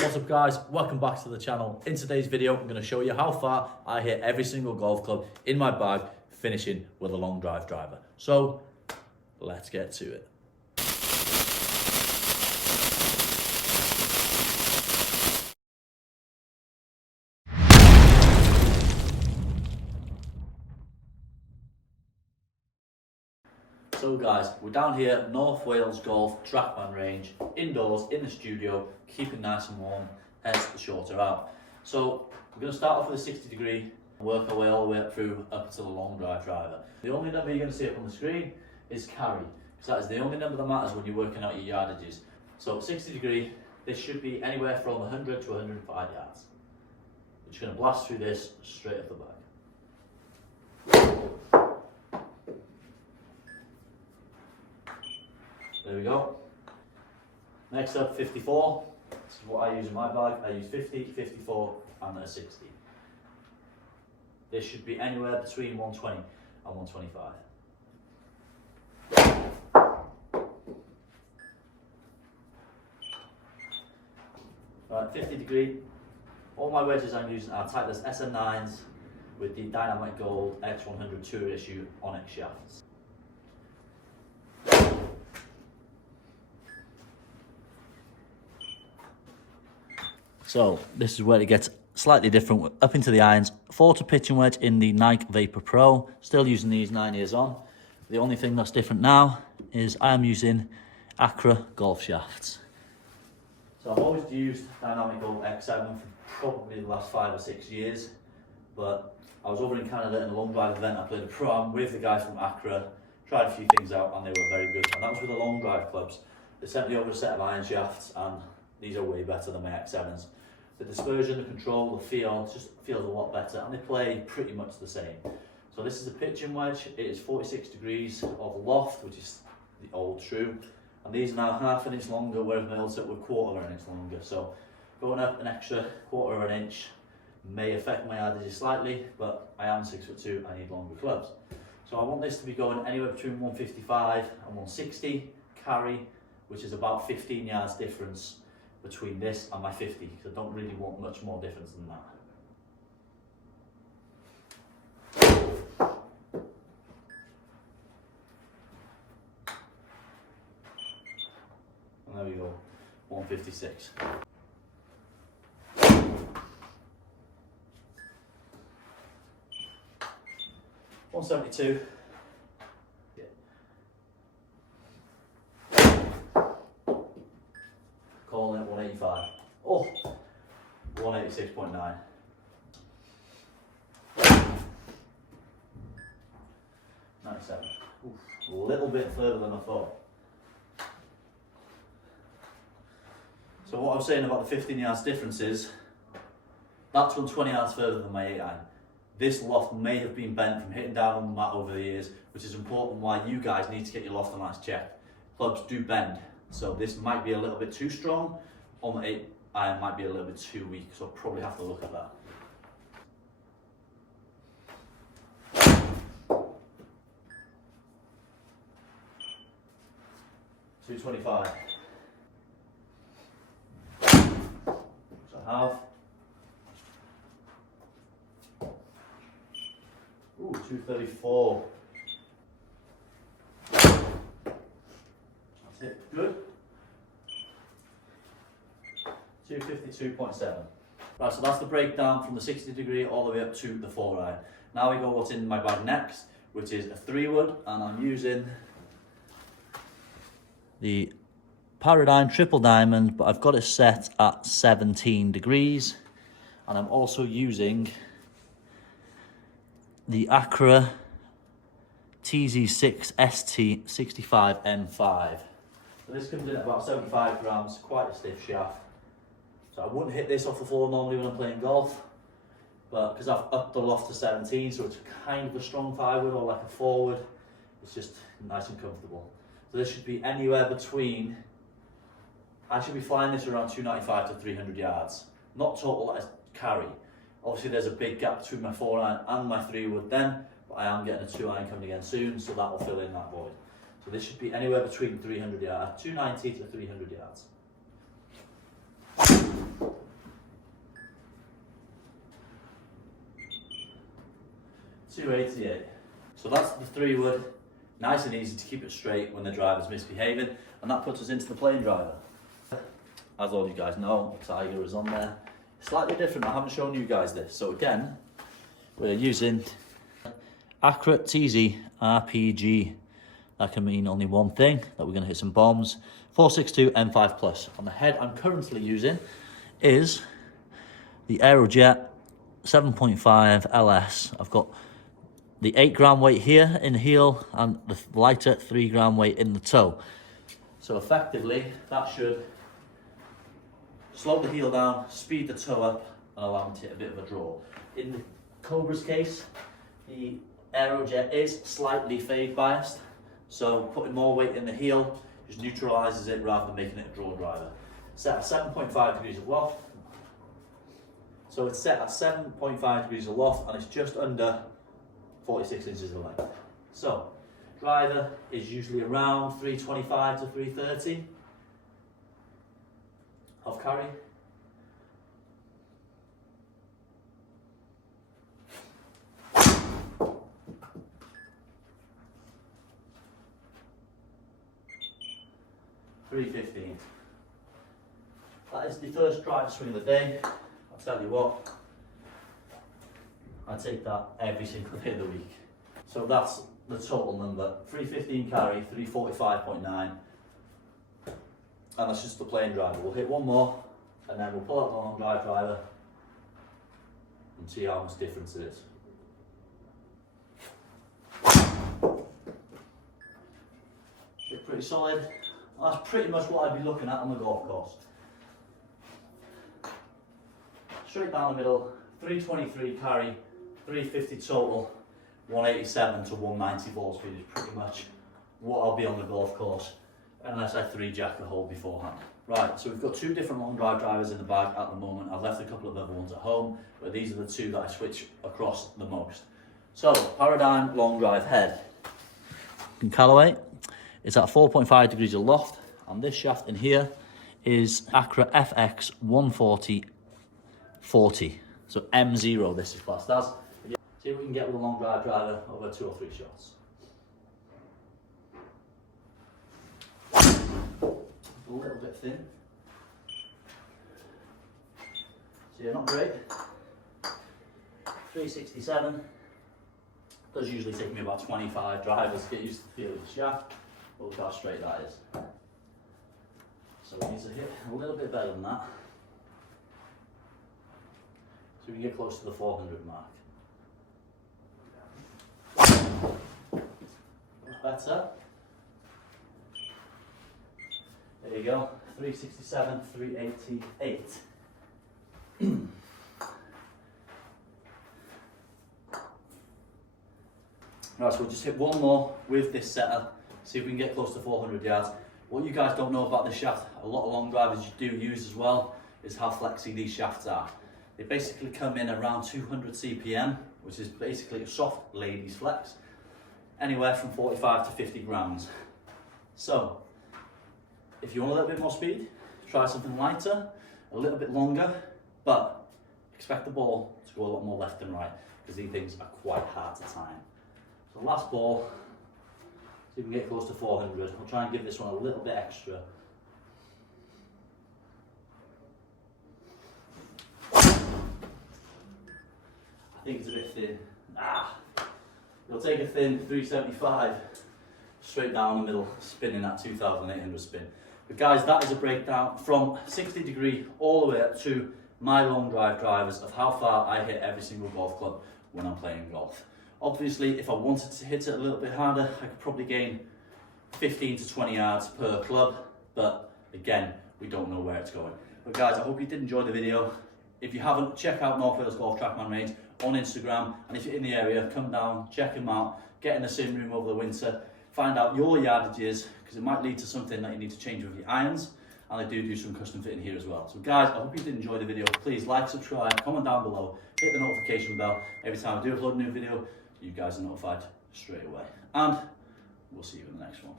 What's up guys, welcome back to the channel. In today's video I'm going to show you how far I hit every single golf club in my bag, finishing with a long drive driver. So let's get to it. So guys, we're down here, North Wales Golf Trackman range, indoors, in the studio, keeping nice and warm, hence the shorter route. So we're going to start off with a 60 degree, work our way all the way up through, up to the long drive driver. The only number you're going to see up on the screen is carry, because that is the only number that matters when you're working out your yardages. So 60 degree, this should be anywhere from 100 to 105 yards. We're just going to blast through this straight up the back. There we go. Next up, 54. This is what I use in my bag. I use 50, 54 and a 60. This should be anywhere between 120 and 125. Right, 50 degree. All my wedges I'm using are Titleist SM9s with the Dynamic Gold X100 Tour issue Onyx shafts. So this is where it gets slightly different. Up into the irons, 40 pitching wedge in the Nike Vapor Pro. Still using these 9 years on. The only thing that's different now is I am using Accra golf shafts. So I've always used Dynamic Gold X7 for probably the last 5 or 6 years. But I was over in Canada in a long drive event. I played a pro-am with the guys from Accra, tried a few things out and they were very good. And that was with the long drive clubs. They sent me over a set of iron shafts and these are way better than my X7s. The dispersion, the control, the feel, it just feels a lot better and they play pretty much the same. So this is a pitching wedge. It is 46 degrees of loft, which is the old true. And these are now half an inch longer, whereas my old set were quarter of an inch longer. So going up an extra quarter of an inch may affect my yardages slightly, but I am 6'2", I need longer clubs. So I want this to be going anywhere between 155 and 160 carry, which is about 15 yards difference between this and my 50, because I don't really want much more difference than that. And there we go, 156. $172. Calling it 185. Oh, 186.9. $97. Oof, a little bit further than I thought. So what I was saying about the 15 yards difference is, that's 120 yards further than my 8 iron. This loft may have been bent from hitting down on the mat over the years, which is important why you guys need to get your loft and lines checked. Clubs do bend. So this might be a little bit too strong, on the 8 iron might be a little bit too weak, so I'll probably have to look at that. $225. So half. Ooh, 234. That's it, good. 252.7. Right, so that's the breakdown from the 60 degree all the way up to the 4 iron. Now we go what's in my bag next, which is a 3-wood, and I'm using the Paradigm Triple Diamond, but I've got it set at 17 degrees, and I'm also using the Accra TZ6 ST65N5. So this comes in at about 75 grams, quite a stiff shaft. So I wouldn't hit this off the floor normally when I'm playing golf, but because I've upped the loft to 17, so it's kind of a strong 5-wood or like a 4-wood, it's just nice and comfortable. So this should be anywhere between, I should be flying this around 295 to 300 yards. Not total as carry. Obviously there's a big gap between my 4 iron and my 3-wood then, but I am getting a 2 iron coming again soon, so that will fill in that void. So this should be anywhere between 300 yards, 290 to 300 yards. 288. So that's the 3-wood. Nice and easy to keep it straight when the driver's misbehaving, and that puts us into the plain driver. As all you guys know, Tiger is on there. Slightly different, I haven't shown you guys this. So again, we're using accurate TZ RPG. That can mean only one thing, that we're gonna hit some bombs. 462 M5 Plus. On the head I'm currently using is the Aerojet 7.5 LS. I've got the 8 gram weight here in the heel and the lighter 3 gram weight in the toe. So effectively, that should slow the heel down, speed the toe up, and allow me to hit a bit of a draw. In the Cobra's case, the Aerojet is slightly fade biased, so putting more weight in the heel just neutralizes it rather than making it a draw driver. Set at 7.5 degrees of loft. So it's set at 7.5 degrees of loft and it's just under 46 inches of length. So driver is usually around 325 to 330 of carry. $315. That is the first driver swing of the day. I'll tell you what, I take that every single day of the week. So that's the total number. 315 carry, 345.9. And that's just the plain driver. We'll hit one more and then we'll pull out the long drive driver and see how much difference it is. It's pretty solid. That's pretty much what I'd be looking at on the golf course. Straight down the middle, 323 carry, 350 total, 187 to 190 ball speed is pretty much what I'll be on the golf course, unless I 3-jack a hole beforehand. Right, so we've got 2 different long drive drivers in the bag at the moment. I've left a couple of other ones at home, but these are the 2 that I switch across the most. So, Paradigm long drive head. In Callaway, it's at 4.5 degrees of loft, and this shaft in here is Acra FX 140 40. So M0 this is classed as. See if we can get with a long drive driver over 2 or 3 shots. A little bit thin. So yeah, not great. 367. Does usually take me about 25 drivers to get used to the feel of the shaft. But look how straight that is. So we need to hit a little bit better than that. So we can get close to the 400 mark. Better. There you go, 367, 388. Right, so we'll just hit one more with this setup, see if we can get close to 400 yards. What you guys don't know about this shaft, a lot of long drivers you do use as well, is how flexy these shafts are. They basically come in around 200 CPM, which is basically a soft ladies flex, anywhere from 45 to 50 grams. So, if you want a little bit more speed, try something lighter, a little bit longer, but expect the ball to go a lot more left than right, because these things are quite hard to time. So last ball, see if we can get close to 400. We'll try and give this one a little bit extra. I think it's a bit thin. You'll take a thin 375 straight down the middle, spinning that 2,800 spin. But guys, that is a breakdown from 60 degree all the way up to my long drive drivers of how far I hit every single golf club when I'm playing golf. Obviously, if I wanted to hit it a little bit harder, I could probably gain 15 to 20 yards per club, but again, we don't know where it's going. But guys, I hope you did enjoy the video. If you haven't, check out North Wales Golf Trackman Range on Instagram, and if you're in the area, come down, check him out, get in the sim room over the winter, find out your yardages, because it might lead to something that you need to change with your irons, and I do some custom fitting here as well. So guys, I hope you did enjoy the video. Please like, subscribe, comment down below, hit the notification bell. Every time I do upload a new video, you guys are notified straight away. And we'll see you in the next one.